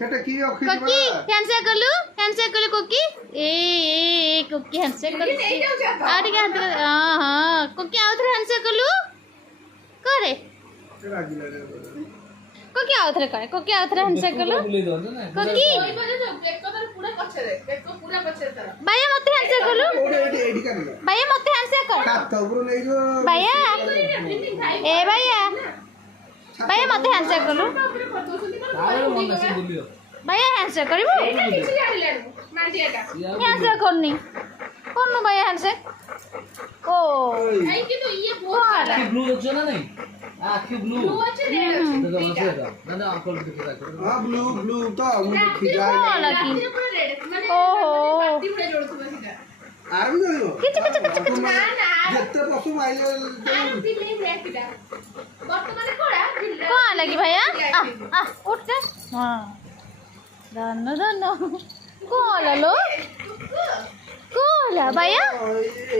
সেটা কি কোকি হ্যান্ডশেক করলু কোকি এ কোকি হ্যান্ডশেক করছি আর টিকে হাত হ্যাঁ কোকি আউথরে হ্যান্ডশেক করলু করে কোকি আউথরে করে কোকি আউথরে হ্যান্ডশেক করলু কোকি ভাইয়া মতে হ্যান্ডশেক করলু ভাইয়া মতে হ্যান্ডশেক কর ভাইয়া এ ভাইয়া ভাইয়া মতে হ্যান্ডশেক করলু ভাইয়া হ্যান্ডশেক করিব হ্যান্ডশেক করনি কোন ভাইয়া হ্যান্ডশেক ও ব্লু দেখছো না নাই আখি ব্লু দাদা আঙ্কল দেখে রাখো হ্যাঁ ব্লু ব্লু তো মুই খিজাই ওহো আর भी করিব কিছু কিছু কিছু কিছু না না যেতে পশু মাইলে বর্তমানে করা কোন লাগি ভাইয়া উঠতে হ্যাঁ ধন্য ধন্য কোন লো কোন ভাইয়া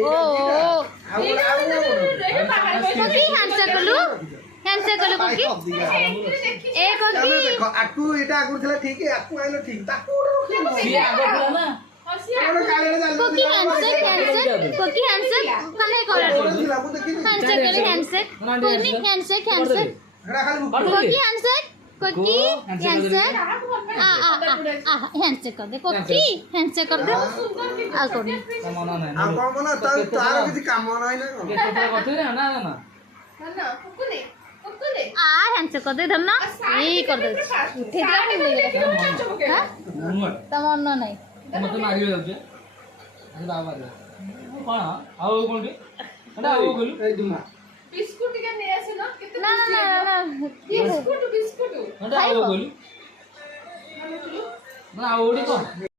ও কোকি হ্যান্ডশেক করলু কোকি এ কোকি দেখো আকু এটা আকু ছিল ঠিক আকু আইলো ঠিক তাকু সি আগে ছিল না কোকি হ্যান্ডশেক কানে করে হ্যান্ডশেক করে হ্যান্ডশেক কোনি হ্যান্ডশেক কোকি হ্যান্ডশেক কোকি হ্যান্ডশেক হ্যান্ডশেক कर दे कोकी হ্যান্ডশেক कर दे आ कोनी মনে নাই আর কোন মনে তার কিছু কাম নাই না এটা কথা না না না না কুকুনে কুকুনে হ্যান্ডশেক कर दे धन्ना এই कर दे উঠে দিলাম হ্যাঁ তমন নাই মতে মারি যাচ্ছে আচ্ছা বাবা রে কোন আও কোনটি এটা আও বলু এই দুমা বিস্কুট কে নিয়ে আসিনো কিন্তু না না না বিস্কুট এটা আও বলু না আও ওডি কোন